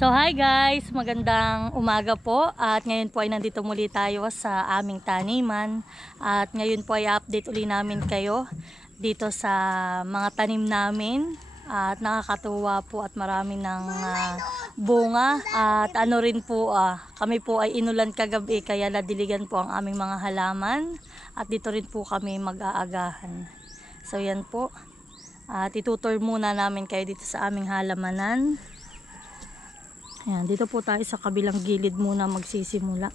So hi guys, magandang umaga po at ngayon po ay nandito muli tayo sa aming taniman at ngayon po ay update uli namin kayo dito sa mga tanim namin at nakakatuwa po at marami ng bunga at ano rin po kami po ay inulan kagabi kaya nadiligan po ang aming mga halaman at dito rin po kami mag-aagahan. So yan po at itutur muna namin kayo dito sa aming halamanan. Ayan, dito po tayo sa kabilang gilid muna magsisimula.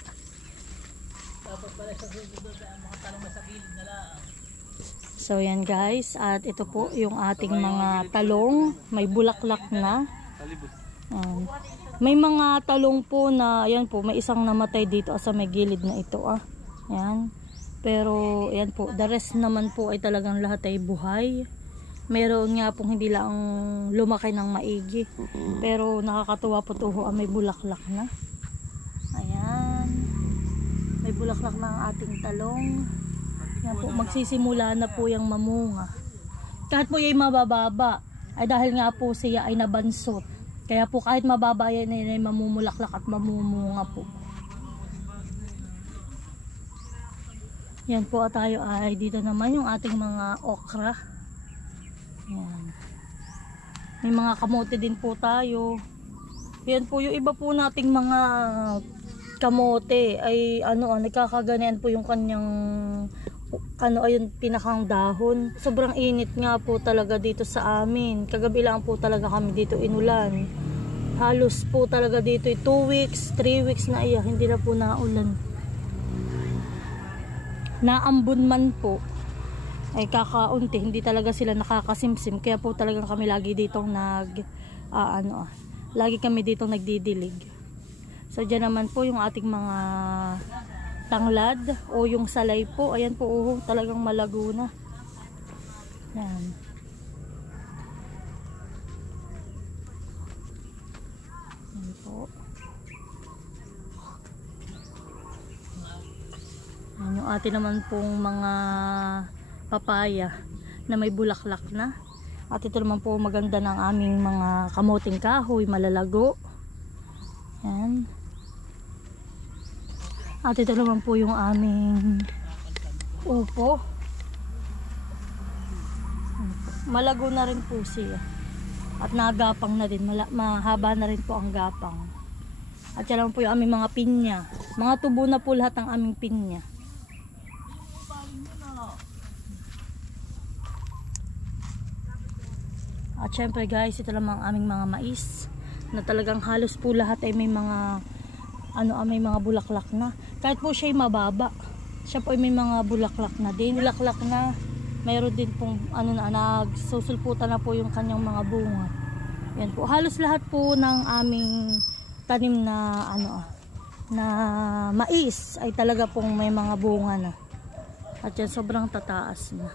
So yan guys, at ito po yung ating mga talong, may bulaklak na. Ayan. May mga talong po na, ayan po, may isang namatay dito sa may gilid na ito Ayan. Pero ayan po, the rest naman po ay talagang lahat ay buhay. Meron nga pong hindi lang lumaki ng maigi. Pero nakakatuwa po ito, may bulaklak na. Ayan. May bulaklak na ang ating talong. Yan po, magsisimula na po yung mamunga. Kahit po yung mabababa, ay dahil nga po siya ay nabansot. Kaya po kahit mababa yan ay mamumulaklak at mamumunga po. Yan po tayo ay dito naman yung ating mga okra. Yan. May mga kamote din po tayo. Yan po yung iba po nating mga kamote ay nagkakaganyan po yung kanyang ayun pinakang dahon. Sobrang init nga po talaga dito sa amin. Kagabi lang po talaga kami dito inulan. Halos po talaga dito 2 weeks, 3 weeks na hindi na po naulan. Naambon man po ay kakaunti, hindi talaga sila nakakasimsim, kaya po talagang kami lagi ditong lagi kami ditong nagdidilig. So dyan naman po yung ating mga tanglad o yung salay po, ayan po talagang malago na. Yan. Yan po. Yan yung ating naman pong mga papaya na may bulaklak na. At ito naman po maganda ng aming mga kamuting kahoy, malalago. Yan. At ito naman po yung aming upo. Malago na rin po siya. At nagapang na din, mahaba na rin po ang gapang. At yan naman po yung aming mga pinya. Mga tubo na po lahat ng aming pinya. At syempre guys, ito lang ang aming mga mais na talagang halos po lahat ay may mga may mga bulaklak na. Kahit po siya ay mababa, siya po ay may mga bulaklak na din. Bulaklak na, mayroon din pong nagsusulputan na po yung kanyang mga bunga. Yan po, halos lahat po ng aming tanim na na mais ay talaga pong may mga bunga na. At yan sobrang tataas na.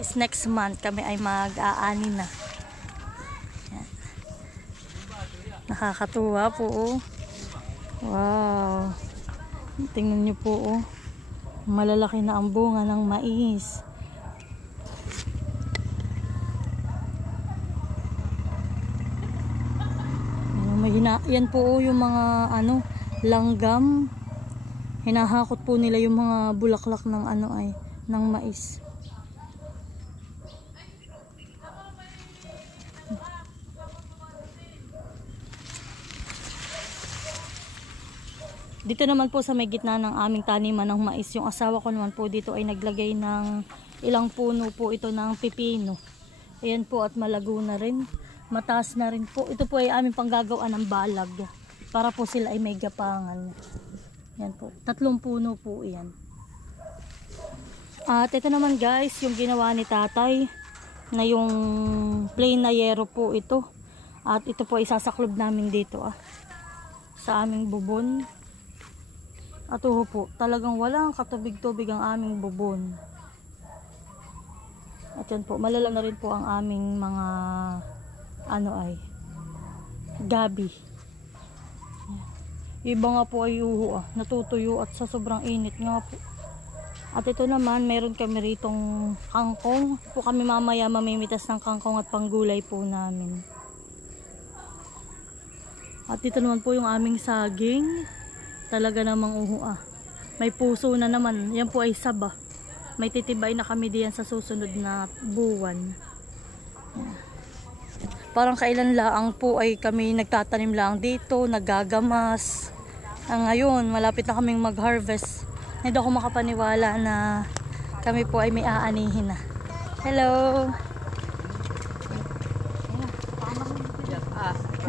Is next month kami ay mag-aani na. Yan. Nakakatuwa po Wow. Tingnan nyo po malalaki na ang bunga ng mais. Yan po yung mga langgam. Hinahakot po nila yung mga bulaklak ng ng mais. Dito naman po sa may gitna ng aming taniman ng mais, yung asawa ko naman po dito ay naglagay ng ilang puno po ito ng pipino. Ayan po at malago na rin. Mataas na rin po. Ito po ay aming panggagawaan ng balag para po sila ay may gapangan. Yan po. 3 puno po iyan. At ito naman guys, yung ginawa ni tatay na yung plain na yero po ito. At ito po ay sasaklob namin dito sa aming bubon. At po, talagang walang katubig-tubig ang aming bubon. At yan po, malala na rin po ang aming mga gabi. Iba nga po ay natutuyo at sa sobrang init nga po. At ito naman, meron kami ritong kangkong. Po kami mamaya mamimitas ng kangkong at panggulay po namin. At ito naman po yung aming saging. Talaga namang may puso na naman. Yan po ay saba. May titibay na kami diyan sa susunod na buwan. Parang kailan laang po ay kami nagtatanim lang dito, naggagamas. Ngayon, malapit na kaming mag-harvest. Hindi ako makapaniwala na kami po ay may aanihin na. Hello!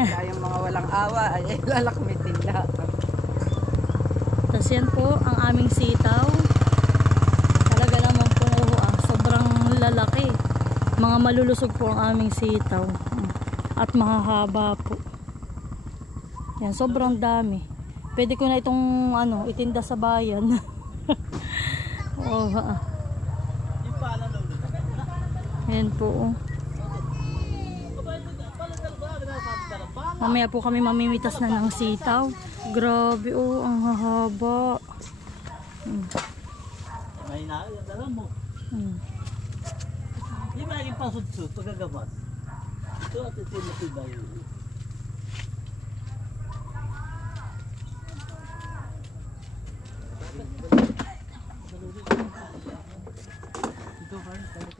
Yung mga walang awa ay lalakmitin lahat. Tapos yan po ang aming sitaw. Talaga naman po sobrang lalaki. Mga malulusog po ang aming sitaw. At mahahaba po. Yan, sobrang dami. Pwede ko na itong itinda sa bayan. Yan po. Mamaya po kami mamimitas na ng sitaw. Grabe ang hahaba. May na, yung dala mo. Di ba yung pasud-sud, pagkagamas? Ito at ito yung matibay.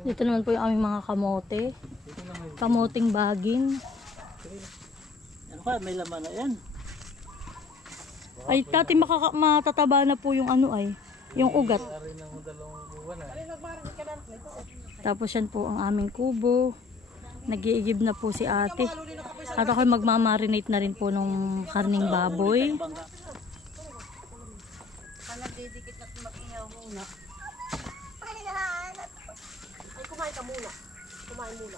Dito naman po yung aming mga kamote. Kamoting baging. Ano ka, may laman na yan. Ay, tati matataba na po yung yung ugat. Tapos yan po ang aming kubo. Nag-iigib na po si ate. At ako magmamarinate na rin po nung karning baboy. Didikit at mag-ihaw muna. Ay, kumain ka muna. Kumain muna.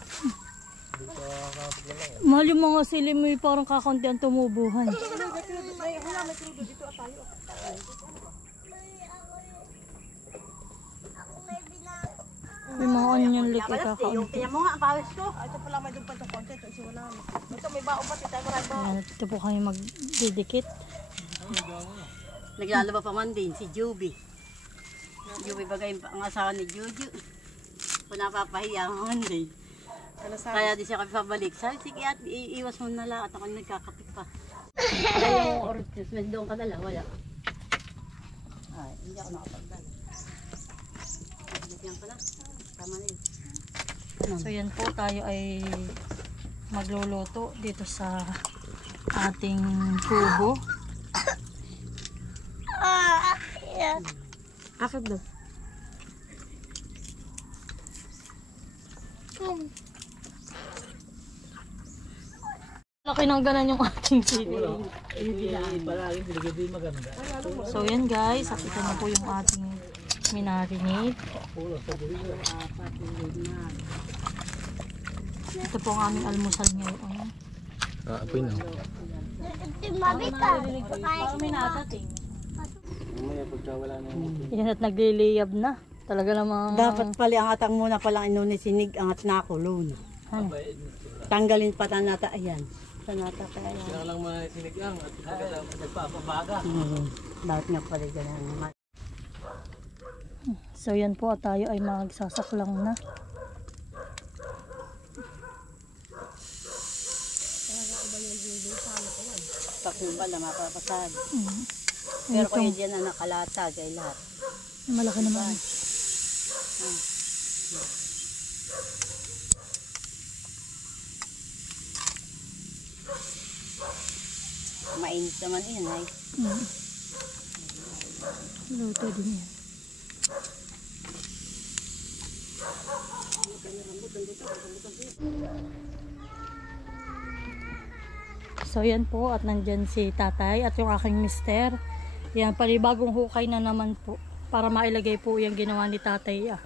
Mahal yung mga sili mo, parang kakaunti ang tumubuhan. May krudo dito at tayo. May mga onion lick ay Yung kakaunti. kaya mo nga, ang pawis ko. Ito pala may dumpad ng konti. Ito wala. Ito may baon pa. Tayo maraming baon. Ayan, ito po kami magdidikit. Naglalaba pa man din si Juby. Juby bagay ang asawa ni Juju. Kung napapahiya ang man din. Kaya di siya kami pabalik. Sabi, sige at iiwas mo na lang at ako nagkakapit pa. Kaya yung oranges, may doon ka dala, wala. Ay, hindi ako nakapagdala. Yan pala, tama na yun. So yan po, tayo ay magluluto dito sa ating kubo. Akit doon. Laki ng ganan yung ating sili. Palagi hindi maganda. So yan guys, at ito na po yung ating minarinate. Ito po ang aming almusal ngayon. Apoy na. Yan at nagliliyab na. Talaga namang... Dapat pala ang atang muna palang inunisinig ang at nakulon. Tanggalin pa nata ayan. Sanata pa ayan. Kaya lang mga sinigang at nagpapabaga. Dapat nga pala ganun. So yan po, tayo ay magsasaklang na. Pakyung pala mapapasag. Pero kaya dyan na nakalatag ay lahat. Malaki naman. Mainit naman yun ay. Luto din yan. So yan po, at nandyan si tatay at yung aking mister. Yan, palibagong hukay na naman po para mailagay po yung ginawa ni tatay. Oh.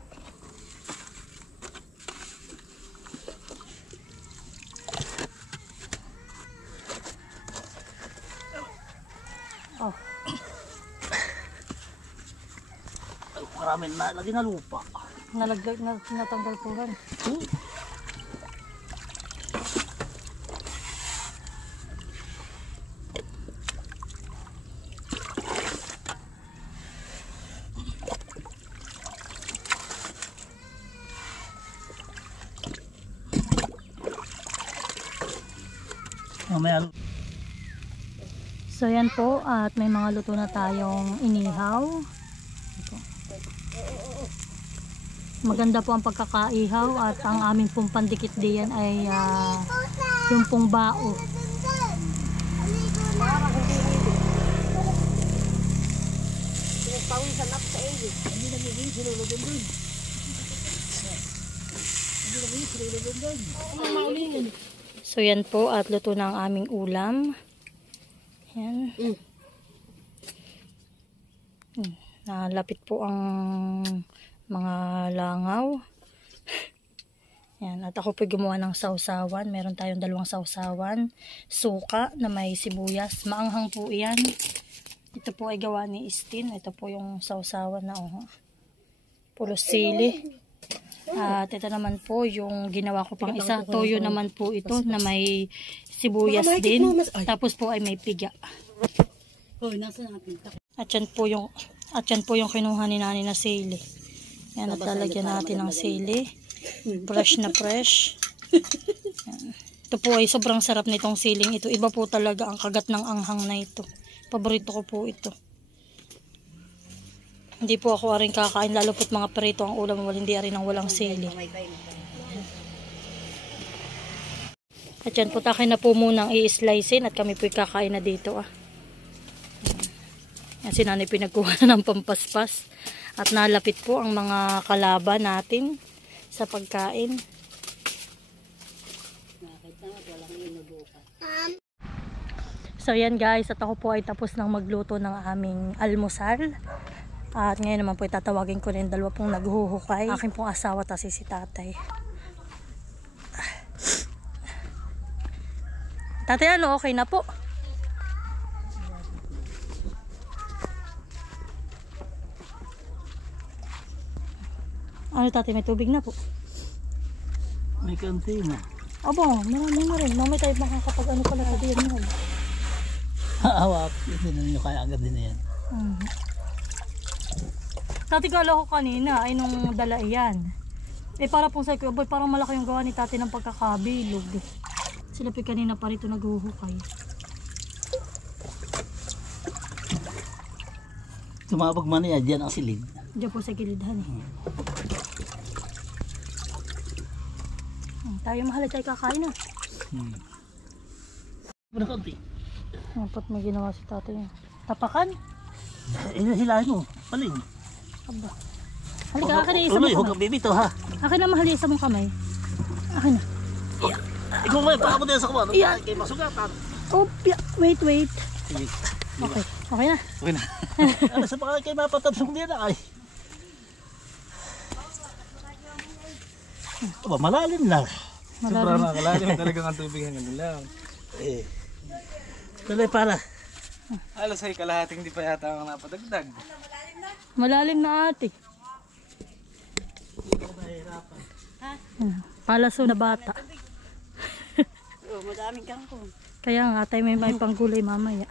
Maraming lagi na lupa. Nalaglag na natanggal po yan. Mamaya So yan po, at may mga luto na tayong inihaw. Ito. Maganda po ang pagkakaihaw at ang aming pong pandikit diyan ay yung pong bao. Pawisan ako sa iyo. Hindi nagiging sinulubin dun. So yan po, at luto na ang aming ulam. Yan. Nalapit po ang mga langaw. Yan. At ako po gumawa ng sausawan. Meron tayong 2 sausawan. Suka na may sibuyas. Maanghang po yan. Ito po ay gawa ni Istin. Ito po yung sausawan na pulos sili. At ito naman po yung ginawa ko pang isa. Toyo naman po ito na may sibuyas din. Tapos po ay may piga. Oh, nasa natin. At yan po yung kinuha ni Nani na sili. Yan, at lalagyan natin ng sili. Fresh na fresh. Yan. Ito po ay sobrang sarap nitong siling ito. Iba po talaga ang kagat ng anghang na ito. Paborito ko po ito. Hindi po ako rin kakain, lalo po't mga perito ang ulam, hindi rin ang walang sili. At yan po, takin na po munang i-slicein at kami po'y kakain na dito. Yan, si Nanay pinagkuha na ng pampaspas. At nalapit po ang mga kalaban natin sa pagkain. So yan guys, at ako po ay tapos ng magluto ng aming almusal. At ngayon naman po itatawagin ko na yung 2 pong naghuhukay. Aking pong asawa at si tatay. Tatay, ano, okay na po? Ano tatay, may tubig na po? May kanti na. Abo, marami na rin. Mamay tayo makakapag ano pala sa diyan mo. Hawak. Hindi na nyo kaya agad din na yan. Tati, kala ko kanina ay nung dala yan. Eh para pong sa Kuya Boy, parang malaki yung gawa ni tati ng pagkakabilog. Sila pa kanina pa rito naghuhukay. Tumabag man niya, dyan ang silid. Diyan po sa gilidhan eh. Tayo mahal tayo kakain na. Wala kanti. Dapat may ginawa si tatay. Tapakan? Hilahin mo, paling. Aba. Halika, akin na isa Uloy, mong huwag kamay. kang bibito ha. Akin na mahal isa mong kamay. Akin na. Ikaw may pakabot din sa kumano. Iyan. Kay masugatan. Oh, wait. Sige. Okay. Okay na. Okay na. Ano sa mga kayo mapatatlong din na ay. Aba, malalim na. Sobrang nakakalalim talagang ang tubig hanggang lang. Eh. Talay para. Halos ay kalahating di pa yata ang napadagdag. Malalim na ate. Palaso na bata. Oh, madaming kangkong. Kaya nga tayo may panggulay mamaya.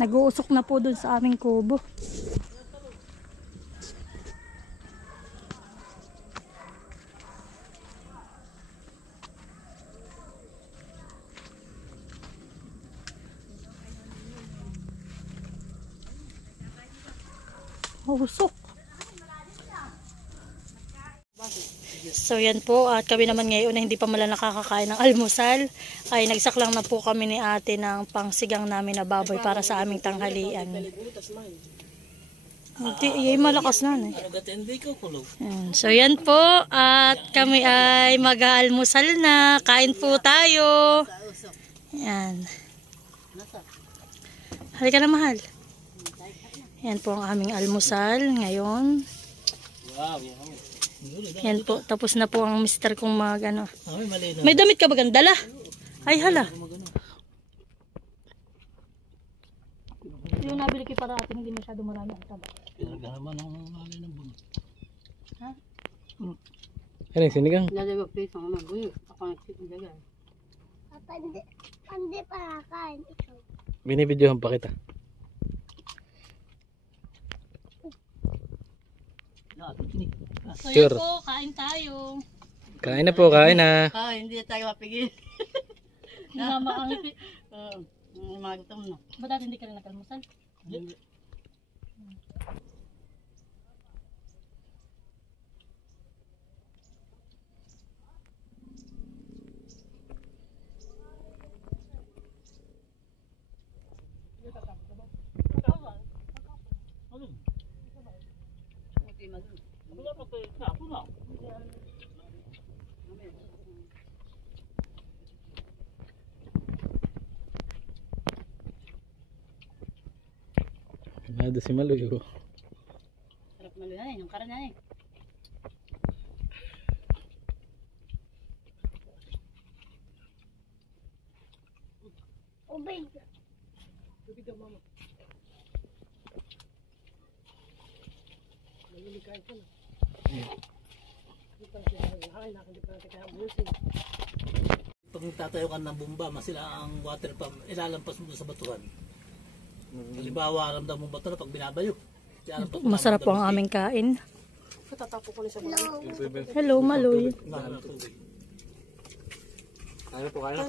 Nag-uusok na po dun sa aming kubo. Usok. So yan po, at kami naman ngayon na hindi pa mala nakakakain ng almusal ay nagsaklang na po kami ni ate ng pangsigang namin na baboy para sa aming tanghalian. Hindi, malakas na eh. Yan. So yan po, at kami ay mag-aalmusal na. Kain po tayo. Yan. Halika na mahal. Yan po ang aming almusal ngayon. Yan po, tapos na po ang mister kong ano. May damit ka ba gandala? Ay hala. Yung nabili ko para atin hindi masyado marami ang taba. Pinaganaman ng malay ng bunot. Ha? Ano yung sinigang? Lalagay piso ang magulo. Ako nagsisilagay. Pandi pa kain. Ikaw. Binibidyohan pa kita. So Sure. yan po, kain tayo. Kain na po, kain na. Hindi tayo mapigil. Namaangit. Magutom na. Ba't dati hindi ka rin nag-almusal? Hindi. Nado si Maluyo. Sarap maluhan eh. Yung karan na eh. Ubay. Pag tatayo ka ng bomba, masila ang water pump, ilalampas mo sa batuhan. Halimbawa, ramdam mo bato na pag binabayo. Masarap po ang aming kain. Hello, Maloy. Ano po kain?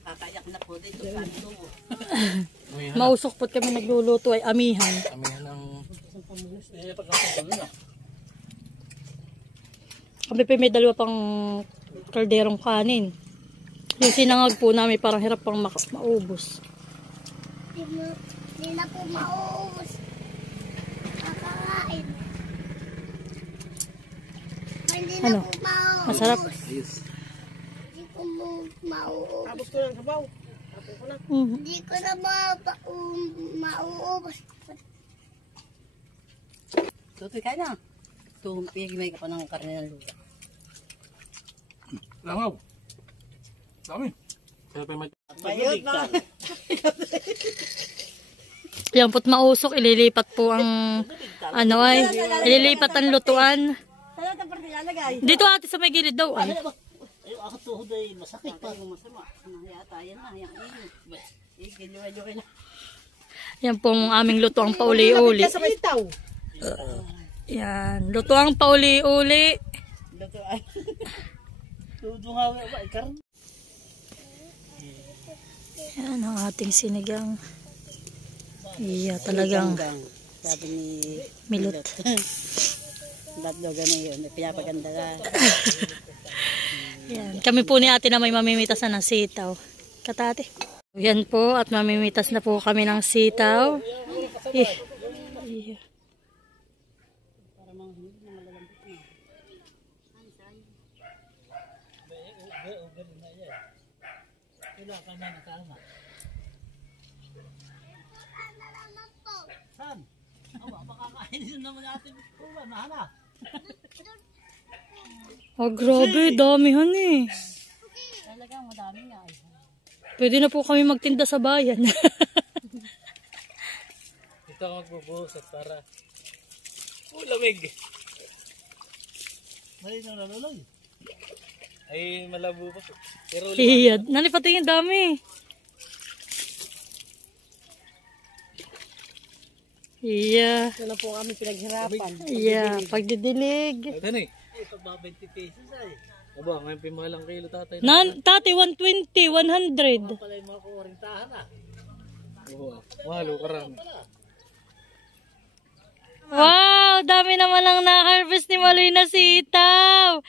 Kakayak na po dito. Kanto mo. Mausok po't kami nagluluto ay amihan. Amihan ng... Kami pa may dalawa pang kalderong kanin. Yung sinangag po namin parang hirap pang maubos. Di na po mauubos. Kakakain. Hindi na Ano? po mauubos. Masarap. Hindi ko mo mauubos. Mhm. Hindi ko na mauubos. Tutoy ka na. Pigimay ka pa ng karne ng luya. Langaw. Dami. Kaya pa may... Bayot na. Yan po't mausok, ililipat po ang ano ay, ililipat ang lutuan. Saan ka pa nilalagay? Dito ate sa may gilid daw ay. Ay, ako tuhod ay masakit pa. Parang masama. Ano yata? Yan na. Yan init. Igil-yo-yo na. Yan pong aming lutuang pauli-uli. Yan, lutuang pauli-uli. Lutuan. Tuhod nga, karne. Yan ang ating sinigang. Iya, talagang Sabi ni milot. Datlo ganun yun. Pinapaganda ka. Yan, kami po ni ate na may mamimitas na ng sitaw. Katate. Yan po, at mamimitas na po kami ng sitaw. Iya. Saan? Baka kainin naman natin. Ulan, mahana. Oh, grabe, damihan eh. Talagang madami nga. Pwede na po kami magtinda sa bayan. Ito ako magbubuhos at para... lamig. Mali nang naluloy. Ay, malabo pa po. Pero Iya, nalipating yung dami. Iya. Ito na po kami pinaghirapan. Iya, pagdidilig. ito na eh. Ay, pag 20 pesos ay. Aba, ngayon pimahalang kilo tatay. Tati, 120, 100. Pala yung mga kuwarintahan ah. Oo, mahalo karami. Wow, dami naman ang na-harvest ni Maloy na sitaw.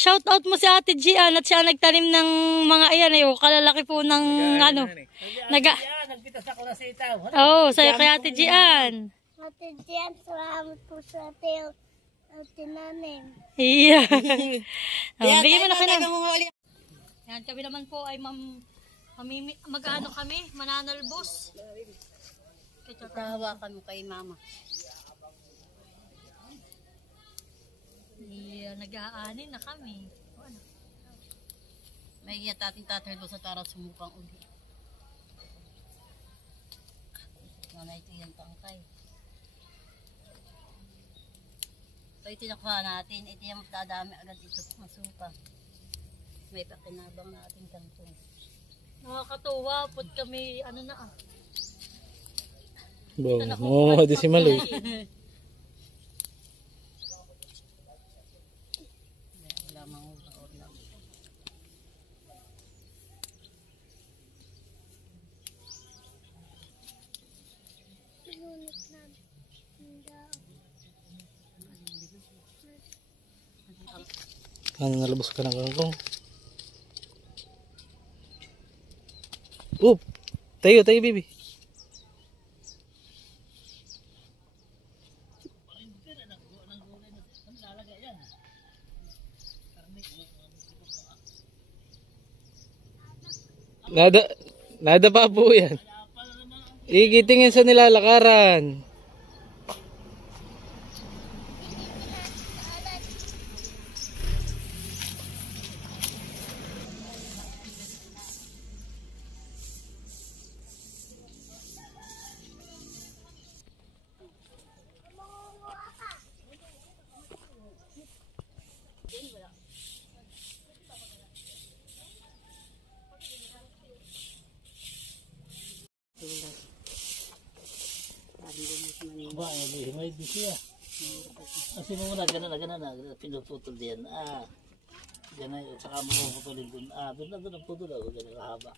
Shout out mo si Ate Gian at siya nagtanim ng mga ayan eh. Kalalaki po ng ano. Naga. Yan, nagpitas ako na sa itaw. Oh, sa'yo kay Ate Gian. Ate Jan, salamat po sa tail. Tinanim. Iya. Bigyan mo na ka na. Yan, kami naman po ay mag-ano kami, mananalbos. Tahawakan mo kay mama. Iya, nag-aanin na kami. Ano? May ating tatay doon sa tara sumupang uli. Nanay ito yung tangkay. Ito nakuha natin. Ito yung dadami agad ito. Masupa. May pakinabang natin kantong. Nakakatuwa. Put kami, ano na ah. Oo, di si Maloy. Lamang lang. Ngunit na. Ano, nalabas ka ng kangkong? Oop! Tayo, baby. Nada pa po yan. Igitingin sa nilalakaran. Ba, may di siya. Kasi muna, ganun na, pinuputol diyan. Ganun, saka mapuputulin dun. Doon na ang putol ako, ganun kahaba.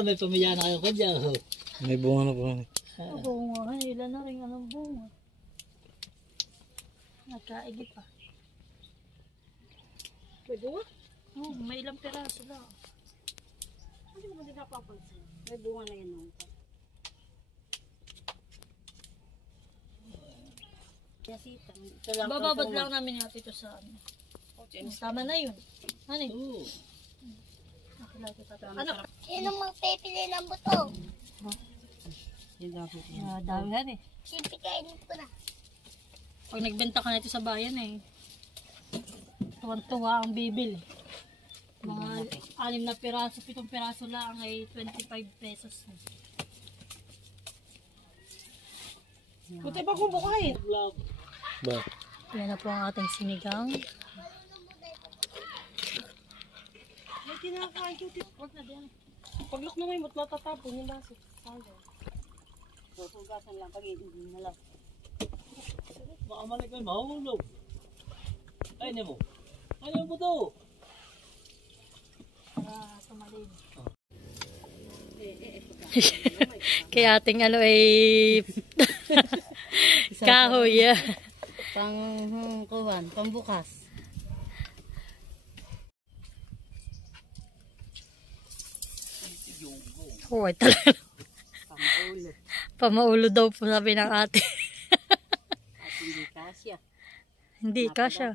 May pamilya na kayo ko dyan. May bunga na po. Bunga, ilan na rin anong bunga. Nagkaigit pa. May bunga? Oh, may ilang piraso lang. Hindi mo din napapansin. May bunga na yun. Yasita. Bababad lang namin natin ito sa ano. Tama na yun. Ano yun? Ano? Sino magpipili ng buto? Dami yan eh. Siyempre kainin ko na. Pag nagbenta ka na ito sa bayan eh. Tuwan-tuwa ang bibil eh. Mga 6 na piraso, 7 piraso lang ay 25 pesos. Buti pa kung bukain. Ba? Yan na po ang ating sinigang. May kinakain yung tipot na din. Paglok na may matatapon yung baso. Sayang. Tutugasan lang pag hindi na lang. Baka mali kayo mahulog. Ay, hindi mo. Ano mo to? Para tumalin. Kaya ating ano ay kahoy. Kuwan, pambukas. Oh, ay talaga. Pamaulo. Pamaulo daw po sabi ng ate. At hindi kasya. Hindi, kasya.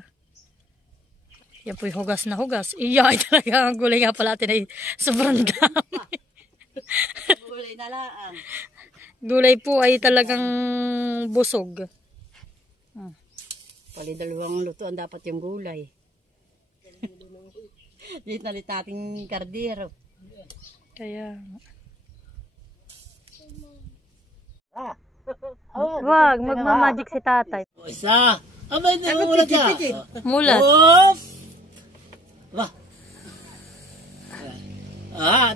Yan po yung hugas na hugas. Iya, ay talaga ang gulay nga pala natin ay sobrang dami. Gulay na laan. Gulay po ay talagang busog. Pali dalawang lutuan dapat yung gulay. Dito nalit ating kardero. Kaya, Oh, wag, magmamagic si tatay. Isa. Abay, hindi mo ulat ka. Mulat. Oof! Ba?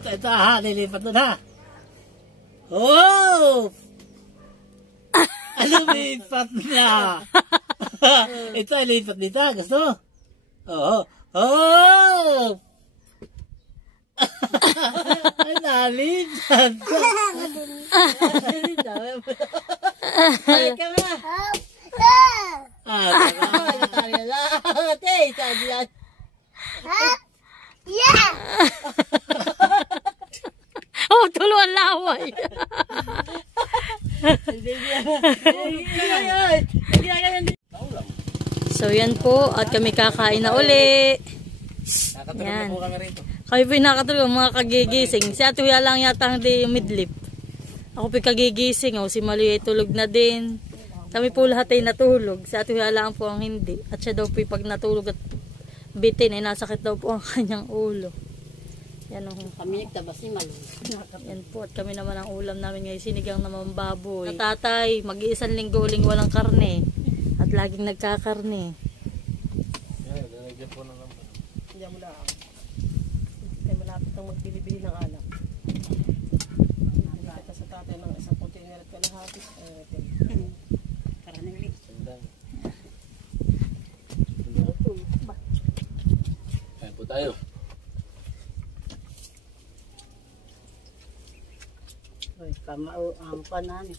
Ito lilipat doon ha. Oof! Lumipat na. Ito ay lipat dito. Gusto mo? Oo. Oof! Nalipat. Ay ka na. Tayo lang. Sabi yan. Yeah! Oh, tuluan laway. So yan po, at kami kakain na uli. Yan. Kami po nakatulog, mga kagigising. Si Ate Huya lang yata hindi midlip. Ako po kagigising, si Mali ay tulog na din. Kami po lahat ay natulog. Si Ate Huya lang po ang hindi. At siya daw po pag natulog at bitin ay nasakit daw po ang kanyang ulo. Yan o. Kami nagtabas ni Malo. Yan po. At kami naman ang ulam namin ngayon. Sinigang naman baboy. Sa tatay, mag-iisang linggo-ling walang karne. At laging nagkakarne. Yan, lalagyan po na naman. Hindi mo lang. Kaya malapit ang magbili-bili ng alak. Nakita sa tatay ng isang container at kalahati. Karang ulit. Sandang. Kain po tayo. Uy, kamao ang panani.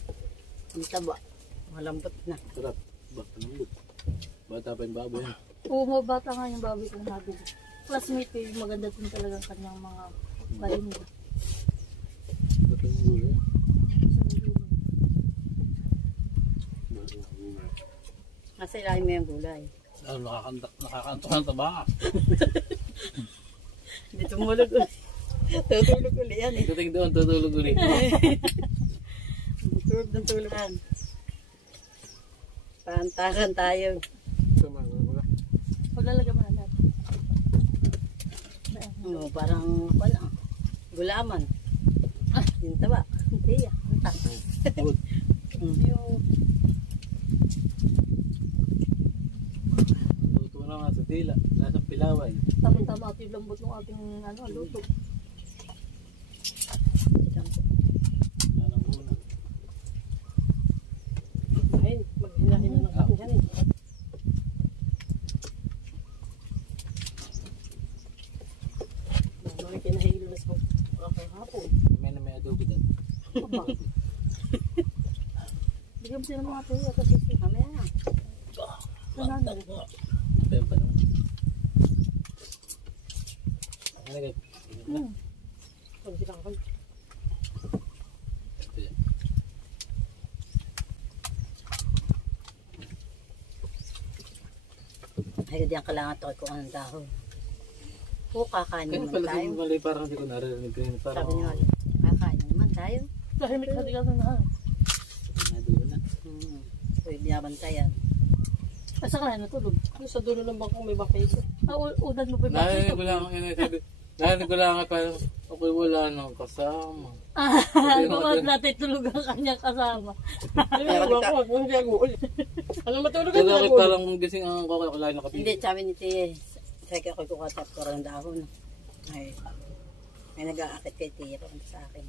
Ang taba. Malambot na. Sarap. Ba, lambot. Bata pa yung baboy yan. Oo, bata nga yung baboy kong nabili. Classmate eh, maganda din talagang kanyang mga kain. Sarap yung gulo yan. Kasi ilahin mo yung gulay. Ano, nakakantok ng taba. Hindi tumulog ulit. Tutulog ulit yan eh. Dating doon, tutulog ulit. Tulog ng tulugan. Pantakan tayo. Paglalagay mo na natin. Oo, parang wala. Gulaman. Yung taba. Hindi ah. Ang tas. Yung Luto na nga sa dila. Nasa pilaway. tama-tama at yung lambot ng ating luto. Nanang una. Ayun, maghinahin na ng ating yan eh. Mga kinahilo na sa hapon. May na may adobo dyan. Bigyan mo sila mga tuyo kasi Mamaya na. nanalo. Pem pa naman. Ano kayo? Kung sila ka. Ito yan. Ay, diyan kailangan ito kung anong dahon. Oo, kakain Kaya naman pala tayo. sa mali parang hindi ko naririnig ko yun. Parang Sabi niyo, kakain naman tayo. Tahimik ka na. nadugo na. So, binabantayan. Asa ka na natulog? Yung sa dulo ng bangkong may bakayso. Udan mo pa yung Narinig ko lang yun. Narinig ko lang parang ako'y wala nang kasama. Bukas natin tulog ang kanyang kasama. Ay, wag mo hindi ako ulit. Ano matulog Kaya ka ako na parang gising ang kakalain na Hindi, kapit. sabi ni Tiye, sabi ako kukatap ko ng dahon. Ay, may nag-aakit kay Tiye ron sa akin.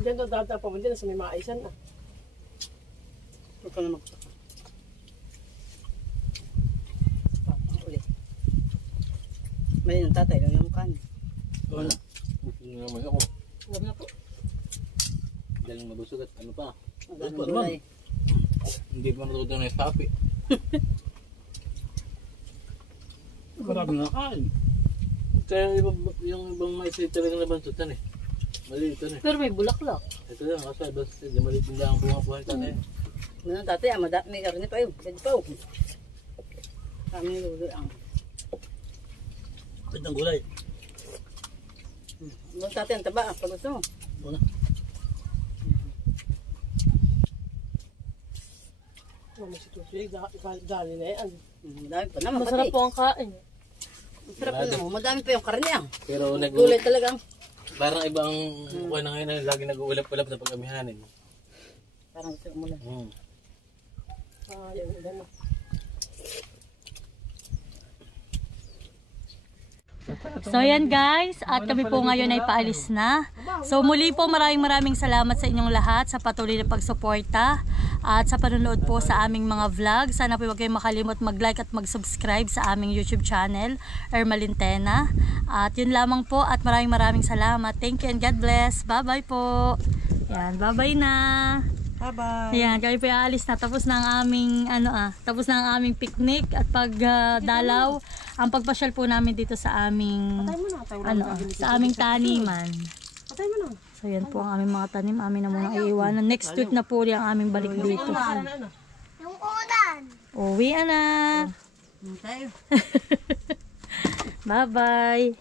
Diyan daw data pa mo din sa may maaisan na. Huwag ko na magpaka. Papang ulit. Mali ng tatay, lang yung kan. Wala. Busog naman ako. Huwag na po. Dahil mabusog at ano pa. Magandang Ano gulay. Hindi pa natuto na yung sapi. Marami na kain. Kaya yung ibang mais ay talagang nabansutan eh. Maliit na eh. Pero may bulaklak. Ito lang kasi basta maliit din lang ang bunga po ng tatay. Ano tatay, may karne pa yun. Pwede pa yun. Kami niluloy ang. Pwede ng gulay. Ano tatay, ang taba. Pag gusto mo. Muna. Ano si Tutoy, dali na yan. Madami pa naman. Masarap pati. po ang kain. Masarap pa naman. Madami pa yung karne ah. Pero Gulay talagang. parang ibang kuha na ngayon na lagi nag-uulap-ulap sa pag-amihanin. Parang gusto mo lang. Yung ulan na. So yan guys, at kami po ngayon ay paalis na. So muli po maraming salamat sa inyong lahat sa patuloy na pagsuporta at sa panonood po sa aming mga vlog. Sana po huwag kayong makalimot mag-like at mag-subscribe sa aming YouTube channel, Ermalintena. At yun lamang po at maraming salamat. Thank you and God bless. Bye-bye po. Yan, bye-bye na. Bye-bye. Ayan, kami po aalis na. Tapos na ang aming tapos na ang aming picnic at pagdalaw. Ang pagpasyal po namin dito sa aming sa aming taniman. Patay mo na. So yan po ang aming mga tanim, amin na muna iiwanan. Next week na po rin ang aming balik dito. Yung ulan. Uwi na. Tayo. Bye-bye.